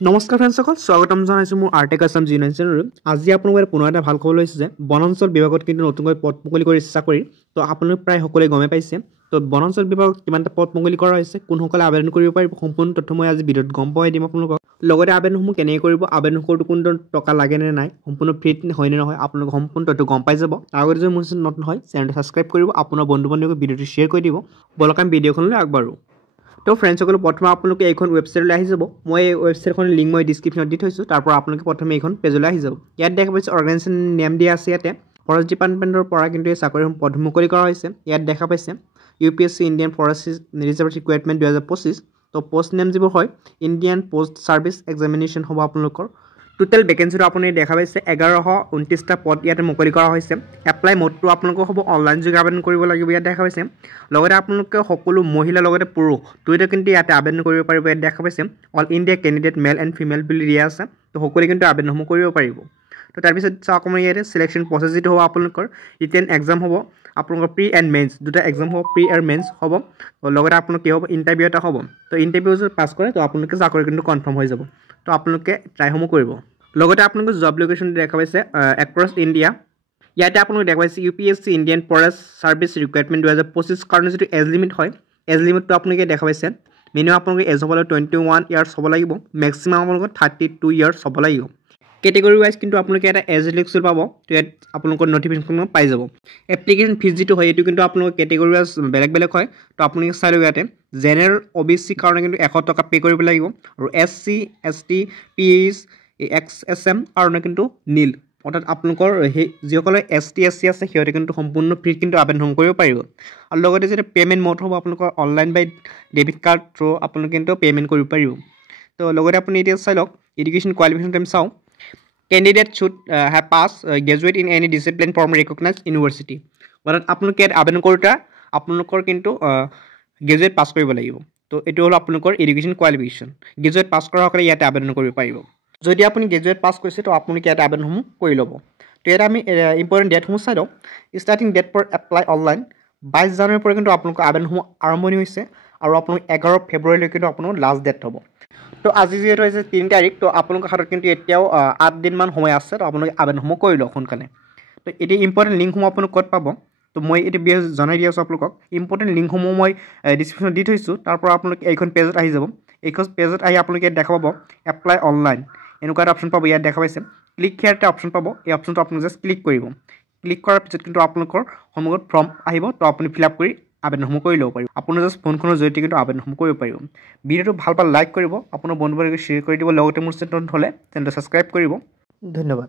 নমস্কাৰ ফ্ৰেণ্ডসকল, স্বাগতম জনাইছোঁ মোৰ আৰ্টেক আছাম জিউনিয়ন চেনেললৈ। আজি আপোনালোকে পুনৰ এটা ভাল খবৰ লৈছে যে বনাঞ্চল বিভাগত কিন্তু নতুনকৈ পদ মুকলি কৰিছে চাকৰি। তো আপোনালোক প্ৰায় সকলোৱে গমে পাইছে। তো বনাঞ্চল বিভাগত কিমানটা পদ মুকলি কৰা হৈছে, কোনসকলে আবেদন কৰিব পাৰিব, সম্পূৰ্ণ তথ্য মই আজি ভিডিঅ'ত গম পাই দিম আপোনালোকক। লগতে আবেদনসমূহ কেনেকৈ কৰিব, আবেদন কৰোঁতে কোনটো টকা লাগে নে নাই, সম্পূৰ্ণ ফ্ৰীত হয় নে নহয়, আপোনালোকে সম্পূৰ্ণ তথ্য গম পাই যাব। তাৰ আগতে যদি মোৰ চেনেল নতুন হয়, চেনেলটো ছাবস্ক্ৰাইব কৰিব, আপোনাৰ বন্ধু বান্ধৱীক ভিডিঅ'টো শ্বেয়াৰ কৰি দিব। বলক আমি ভিডিঅ'খনলৈ আগবাঢ়োঁ। তো ফ্ৰেণ্ডসকল, প্ৰথমে আপোনালোকে এইখন ৱেবছাইটলৈ আহি যাব। মই এই ৱেবছাইটখনৰ লিংক মই ডিছক্ৰিপশ্যনত দি থৈছোঁ। তাৰ পৰা আপোনালোকে প্ৰথমে এইখন পেজলৈ আহি যাব। ইয়াত দেখা পাইছে অৰ্গেনাইজেশ্যন নেম দিয়া আছে। ইয়াতে ফৰেষ্ট ডিপাৰ্টমেণ্টৰ পৰা কিন্তু এই চাকৰিসমূহ পদ মুকলি কৰা হৈছে। ইয়াত দেখা পাইছে UPSC Indian forest reserve requirement 2025। তো পোষ্ট নেম যিবোৰ হয় ইণ্ডিয়ান পোষ্ট ছাৰ্ভিচ এক্সামিনেশ্যন হ'ব আপোনালোকৰ। টোটেল ভেকেঞ্চিটো আপুনি দেখা পাইছে 1129টা পদ ইয়াতে মুকলি কৰা হৈছে। এপ্লাই মোডটো আপোনালোকৰ হ'ব অনলাইন যোগে আবেদন কৰিব লাগিব। ইয়াত দেখা পাইছে লগতে আপোনালোকে সকলো মহিলা লগতে পুৰুষ দুয়োটা কিন্তু ইয়াতে আবেদন কৰিব পাৰিব। ইয়াত দেখা পাইছে all India candidate male and female বুলি দিয়া আছে। তো সকলোৱে কিন্তু আবেদনসমূহ কৰিব পাৰিব। তো তাৰপিছত চাওক আমাৰ ইয়াতে চিলেকশ্যন প্ৰচেছ যিটো হ'ব আপোনালোকৰ ৰিটেন এক্সাম হ'ব, আপোনালোকৰ প্ৰি এণ্ড মেইনছ দুটা এক্সাম হ'ব, প্ৰি আৰু মেইনছ হ'ব। লগতে আপোনালোকে কি হ'ব, ইণ্টাৰভিউ এটা হ'ব। তো ইণ্টাৰভিউ যদি পাছ কৰে তো আপোনালোকে চাকৰি কিন্তু কনফাৰ্ম হৈ যাব। তো আপোনালোকে ট্ৰাইসমূহ কৰিব। লগতে আপোনালোকে জব লোকেশ্যন দেখা পাইছে এক্ৰছ ইণ্ডিয়া। ইয়াতে আপোনালোকে দেখা পাইছে UPSC Indian forest service requirement 2025 কাৰণে যিটো এজ লিমিট হয়, এজ লিমিটটো আপোনালোকে দেখা পাইছে মিনিমাম আপোনালোকে এজ হ'বলৈ 21 ইয়াৰ্ছ হ'ব লাগিব, মেক্সিমাম আপোনালোকৰ 32 ইয়াৰ্ছ হ'ব লাগিব। কেটেগৰী ৱাইজ কিন্তু আপোনালোকে এটা এজ লিষ্ট পাব। তো ইয়াত আপোনালোকৰ নটিফিকেশ্যন পাই যাব। এপ্লিকেশ্যন ফিজ যিটো হয় এইটো কিন্তু আপোনালোকৰ কেটেগৰী ৱাইজ বেলেগ বেলেগ হয়। তো আপোনালোকে চাই লওক ইয়াতে জেনেৰেল OBC কাৰণে কিন্তু 100 টকা পে' কৰিব লাগিব, আৰু SC ST PH XSM কাৰণে কিন্তু নীল। অৰ্থাৎ আপোনালোকৰ সেই যিসকলে ST SC আছে সিহঁতে কিন্তু সম্পূৰ্ণ ফ্ৰীত কিন্তু আবেদন কৰিব পাৰিব। আৰু লগতে যেতিয়া পে'মেণ্ট মোড হ'ব আপোনালোকৰ অনলাইন বাই ডেবিট কাৰ্ড থ্ৰু আপোনালোকে কিন্তু পে'মেণ্ট কৰিব পাৰিব। তো লগতে আপুনি এতিয়া চাই লওক এডুকেশ্যন কোৱালিফিকেশ্যন টাইম চাওঁ। Candidate should have pass graduate in any discipline from recognise university. অৰ্থাৎ আপোনালোকে ইয়াত আবেদন কৰোঁতে আপোনালোকৰ কিন্তু গ্ৰেজুৱেট পাছ কৰিব লাগিব। তো এইটো হ'ল আপোনালোকৰ এডুকেশ্যন কোৱালিফিকেশ্যন। গ্ৰেজুৱেট পাছ কৰাসকলে ইয়াতে আবেদন কৰিব পাৰিব। যদি আপুনি গ্ৰেজুৱেট পাছ কৰিছে তো আপোনালোকে ইয়াতে আবেদনসমূহ কৰি ল'ব। তো ইয়াত আমি ইম্পৰ্টেণ্ট ডেটসমূহ চাই লওঁ। Starting date for apply online 22 জানুৱাৰীৰ পৰা কিন্তু আপোনালোকৰ আবেদনসমূহ আৰম্ভণি হৈছে, আৰু আপোনালোক 11 ফেব্ৰুৱাৰীলৈ কিন্তু আপোনালোকৰ লাষ্ট ডেট হ'ব। তো আজি যিহেতু হৈছে 3 তাৰিখ, তো আপোনালোকৰ হাতত কিন্তু এতিয়াও 8 দিনমান সময় আছে। তো আপোনালোকে আবেদনসমূহ কৰি লওক সোনকালে। তো এতিয়া ইম্পৰ্টেণ্ট লিংকসমূহ আপোনালোক ক'ত পাব, তো মই এতিয়া জনাই দি আছোঁ আপোনালোকক। ইম্পৰ্টেণ্ট লিংকসমূহ মই ডিছক্ৰিপশ্যনত দি থৈছোঁ। তাৰ পৰা আপোনালোকে এইখন পেজত আহি যাব। এইখন পেজত আহি আপোনালোকে ইয়াত দেখা পাব এপ্লাই অনলাইন এনেকুৱা এটা অপশ্যন পাব। ইয়াত দেখা পাইছে ক্লিক হিয়াৰ এটা অপশ্যন পাব। এই অপশ্যনটো আপোনালোকে জাষ্ট ক্লিক কৰিব। ক্লিক কৰাৰ পিছত কিন্তু আপোনালোকৰ সন্মুখত ফৰ্ম আহিব। তো আপুনি ফিল আপ কৰি আবেদনসমূহ কৰি ল'ব পাৰিব। আপোনাৰ জাষ্ট ফোনখনৰ জৰিয়তে কিন্তু আবেদনসমূহ কৰিব পাৰিব। ভিডিঅ'টো ভাল পালে লাইক কৰিব, আপোনাৰ বন্ধু বান্ধৱীক শ্বেয়াৰ কৰি দিব। লগতে মোৰ চেনেলত হ'লে চেনেলটো ছাবস্ক্ৰাইব কৰিব। ধন্যবাদ।